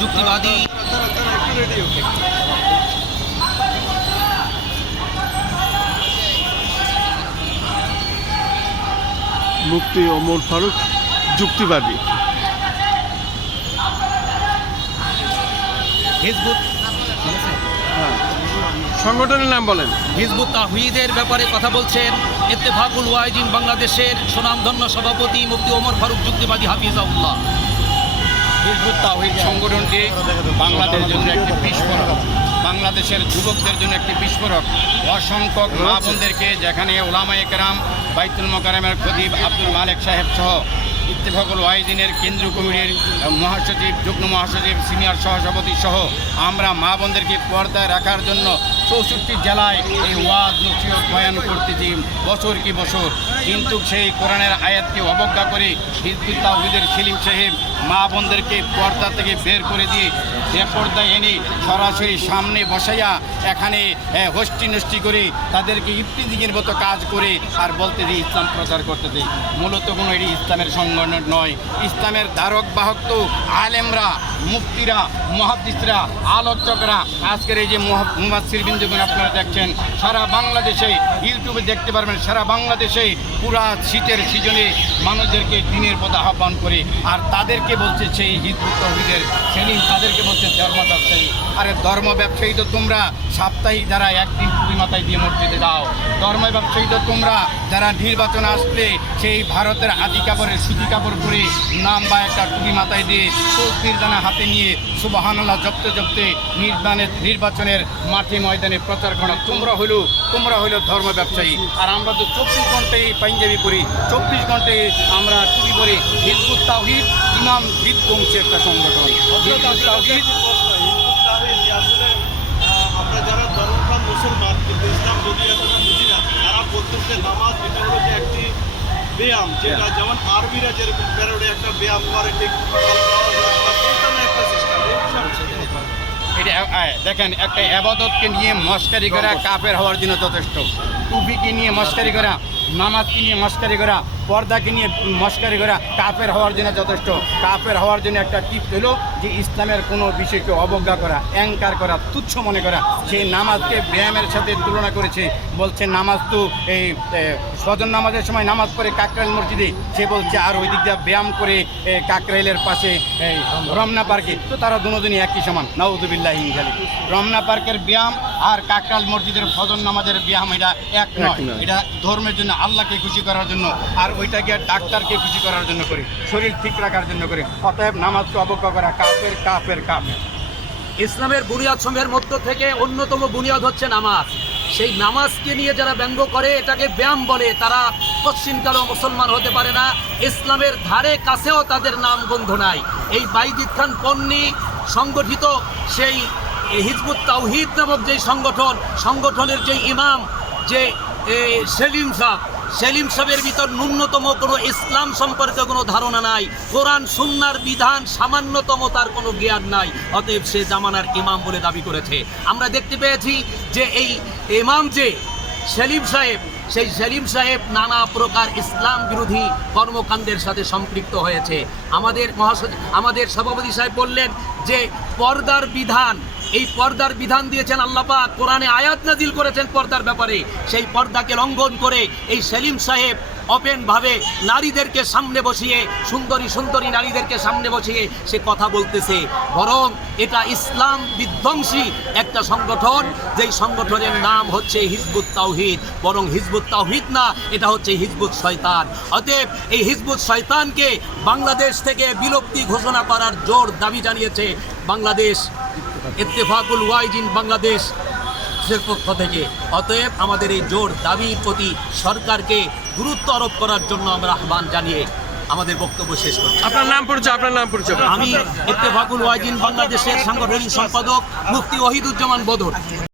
যুক্তিবাদী মুফতি ওমর ফারুক যুক্তিবাদী। হিজবুত সংগঠনের নাম বলেন। হিজবুত তাওহীদের ব্যাপারে কথা বলছেন ইত্তেফাকুল ওয়াইজিন বাংলাদেশের সুনামধন্য সভাপতি মুফতি ওমর ফারুক যুক্তিবাদী হাফিজাহুল্লাহ। হিজবুত তাওহীদ সংগঠনটি বাংলাদেশের জন্য একটি বিস্ফোরক, বাংলাদেশের যুবকদের জন্য একটি বিস্ফোরক। অসংখ্য মা বোনদেরকে যেখানে ওলামায়ে কেরাম, বাইতুল মোকাররমের খতিব আব্দুল মালেক সাহেব সহ ইত্তেফাকুল ওয়াইজিনের কেন্দ্রীয় কমিটির মহাসচিব, যুগ্ম মহাসচিব, সিনিয়র সহসভাপতি সহ আমরা মা বোনদেরকে পর্দায় রাখার জন্য 64 জেলায় এই ওয়াজ নসিহত বয়ান করতেছি বছর কি বছর, কিন্তু সেই কোরআনের আয়াতকে অবজ্ঞা করে হিজবুত তাওহীদের সেলিম সাহেব মা বোনদেরকে পর্দা থেকে বের করে দিয়ে বেপর্দায় এনে সরাসরি সামনে বসাইয়া এখানে হোস্টি নষ্টি করে তাদেরকে ইফতিজিংয়ের মতো কাজ করে আর বলতে দিয়ে ইসলাম প্রচার করতে দেয়। মূলত কোনো এটি ইসলামের সংগঠন নয়। ইসলামের ধারক বাহক তো আলেমরা, মুফতিরা, মুহাদ্দিসরা, আলোচকরা। আজকের এই যে মুফাসসির বিন্দুগুণ আপনারা দেখছেন সারা বাংলাদেশে, ইউটিউবে দেখতে পারবেন, সারা বাংলাদেশে পুরা শীতের সিজনে মানুষদেরকে দিনের পথে আহ্বান করে, আর তাদেরকে বলছে সেই হিজবুত তাওহীদের সেলিম, তাদেরকে বলছে ধর্ম ব্যবসায়ী। আরে ধর্ম ব্যবসায়ী তো তোমরা সাপ্তাহিক যারা একদিন টুপি মাথায় দিয়ে মসজিদে দাও, ধর্ম ব্যবসায়ী তো তোমরা যারা নির্বাচন আসলে সেই ভারতের আদি কাপড়ের সুতি কাপড় পরে নাম বা একটা টুপি মাথায় দিয়ে তসবির দানা হাতে নিয়ে সুবহানাল্লাহ জপতে জপতে নির্বাচনের মাঠে ময়দানে প্রচার করা, তোমরা হইলো ধর্ম ব্যবসায়ী। আর আমরা তো 24 ঘন্টায় পাঞ্জাবি পরি, 24 ঘন্টায় আমরা টুপি পরি। হিজবুত তাওহীদ ইমাম বিধ্বংসী একটা সংগঠন। হিজবুত তাওহীদ আমরা যারা ধর্মপ্রাণ মুসলমান কিন্তু ইসলাম যদি এতটা বুঝি না, তারা বলতেন যে নামাজ এটা হলো যে একটি ব্যায়াম, যেটা যেমন আরবিরা যেরকম প্যারোডে একটা ব্যায়াম করে, ঠিক একটা সিস্টেম। এটা দেখেন, একটা আবাদতকে নিয়ে মস্কারি করা কাফের হওয়ার জন্য যথেষ্ট। টুপিকে নিয়ে মস্কারি করা, নামাজকে নিয়ে মস্কারি করা, পর্দাকে নিয়ে মস্কারি করা কাফের হওয়ার জন্য যথেষ্ট। কাফের হওয়ার জন্য একটা টিপস হলো যে ইসলামের কোনো বিষয়কে অবজ্ঞা করা, অ্যাঙ্কার করা, তুচ্ছ মনে করা। সেই নামাজকে ব্যায়ামের সাথে তুলনা করেছে, বলছে নামাজ তো এই ফজর নামাজের সময় নামাজ পড়ে কাকরাইল মসজিদে, সে বলছে আর ওই দিক দিয়ে ব্যায়াম করে কাকরাইলের পাশে এই রমনা পার্কে, তো তারা দুজনই একই সমান। নাউযুবিল্লাহি মিন যালিক। রমনা পার্কের ব্যায়াম আর কাকরাইল মসজিদের ফজর নামাজের ব্যায়াম এটা এক নয়। এটা ধর্মের জন্য, আল্লাহকে খুশি করার জন্য, আর ওইটাকে ডাক্তারকে খুশি করার জন্য করে, শরীর ঠিক রাখার জন্য করে। অতএব নামাজকে অবজ্ঞা করা কাফের কাফের কাফের। ইসলামের বুনিয়াদ সমূহের মধ্য থেকে অন্যতম বুনিয়াদ হচ্ছে নামাজ। সেই নামাজকে নিয়ে যারা ব্যঙ্গ করে, এটাকে ব্যায়াম বলে, তারা পশ্চিমকালেও মুসলমান হতে পারে না। ইসলামের ধারে কাছেও তাদের নাম গন্ধ নাই। এই বাইজিদ খান পন্নী সংগঠিত সেই হিজবুত তাওহীদ নামক যেই সংগঠনের যে ইমাম, যে সেলিম সাহেবের ভিতর ন্যূনতম কোনো ইসলাম সম্পর্কে কোনো ধারণা নাই, কোরআন সুন্নাহর বিধান সামান্যতম তার কোনো জ্ঞান নাই। অতএব সে জামানার ইমাম বলে দাবি করেছে। আমরা দেখতে পেয়েছি যে এই ইমাম যে সেলিম সাহেব, সেই সেলিম সাহেব নানা প্রকার ইসলাম বিরোধী কর্মকাণ্ডের সাথে সম্পৃক্ত হয়েছে। আমাদের সভাপতি সাহেব বললেন যে পর্দার বিধান, এই পর্দার বিধান দিয়েছেন আল্লাহ পাক, কোরআনে আয়াত নাজিল করেছেন পর্দার ব্যাপারে। সেই পর্দাকে লঙ্ঘন করে এই সেলিম সাহেব ওপেনভাবে নারীদেরকে সামনে বসিয়ে, সুন্দরী নারীদেরকে সামনে বসিয়ে সে কথা বলতেছে। বরং এটা ইসলাম বিধ্বংসী একটা সংগঠন, যেই সংগঠনের নাম হচ্ছে হিজবুত তাওহীদ। বরং হিজবুত তাওহীদ না, এটা হচ্ছে হিজবুত শয়তান। অতএব এই হিজবুত শয়তানকে বাংলাদেশ থেকে বিলুপ্তি ঘোষণা করার জোর দাবি জানিয়েছে বাংলাদেশ ইত্তেফাকুল ওয়াইজিন বাংলাদেশ পক্ষ থেকে। অতএব আমাদের এই জোর দাবির প্রতি সরকারকে গুরুত্ব আরোপ করার জন্য আমরা আহ্বান জানিয়ে আমাদের বক্তব্য শেষ করছি। আপনার নাম পরিচয়। আমি ইত্তেফাকুল ওয়াইজিন বাংলাদেশের সাংগঠনিক সম্পাদক মুফতি ওহিদুজ্জামান বদর।